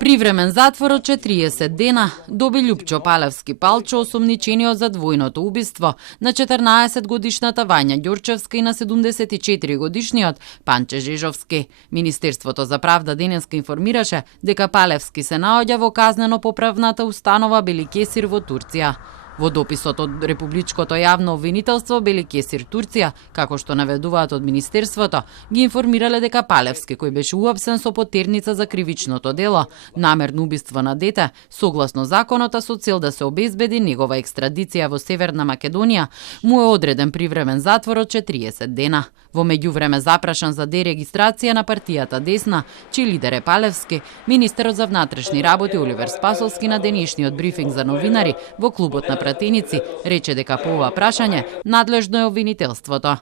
Привремен затвор од 40 дена доби Љупчо Палевски Палчо, осомничениот за двојното убиство на 14-годишната Вања Ѓорчевска и на 74-годишниот Панче Жежовски. Министерството за правда денеска информираше дека Палевски се наоѓа во казнено-поправната установа Бели Кесир во Турција. Во дописот од Републичкото јавно обвинителство Бели Кесир Турција, како што наведуваат од Министерството, ги информирале дека Палевски, кој беше уапсен со потерница за кривичното дело, намерно убиство на дете, согласно законот, со цел да се обезбеди негова екстрадиција во Северна Македонија, му е одреден привремен затвор од 40 дена. Во меѓувреме запрашан за дерегистрација на партијата Десна, чиј лидер е Палевски, министерот за внатрешни работи Оливер Спасовски на денешниот брифинг за новинари во клубот на пратеници рече дека по ова прашање надлежно е обвинителството.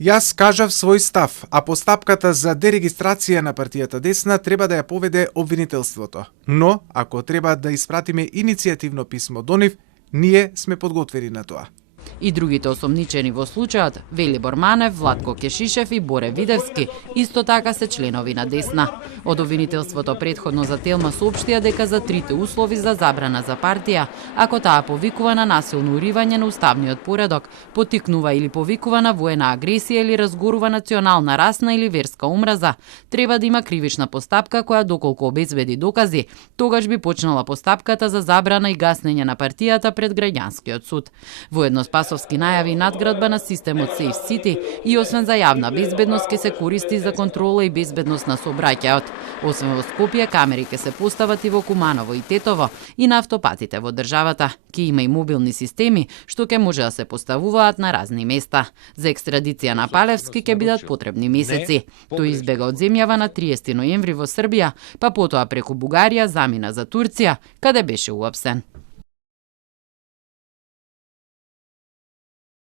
Јас кажав свој став, а постапката за дерегистрација на партијата Десна треба да ја поведе обвинителството. Но, ако треба да испратиме иницијативно писмо до нив, ние сме подготвени на тоа. И другите осомничени во случајот, Велибор Манев, Владко Кешишев и Боре Видевски, исто така се членови на Десна. Од обвинителството претходно за Телма соопштија дека за трите услови за забрана за партија, ако таа повикува на насилно уривање на уставниот поредок, поттикнува или повикува на воена агресија или разгорува национална, расна или верска омраза, треба да има кривична постапка која доколку обезбеди докази, тогаш би почнала постапката за забрана и гаснење на партијата пред граѓанскиот суд. Воедно Спасовски најави надградба на системот Safe City и освен за јавна безбедност ќе се користи за контрола и безбедност на сообраќајот. Освен во Скопје, камери ќе се постават и во Куманово и Тетово и на автопатите во државата. Ќе има и мобилни системи што ќе може да се поставуваат на разни места. За екстрадиција на Палевски ќе бидат потребни месеци. Тој избега од земјава на 30 ноември во Србија, па потоа преку Бугарија замина за Турција, каде беше уапсен.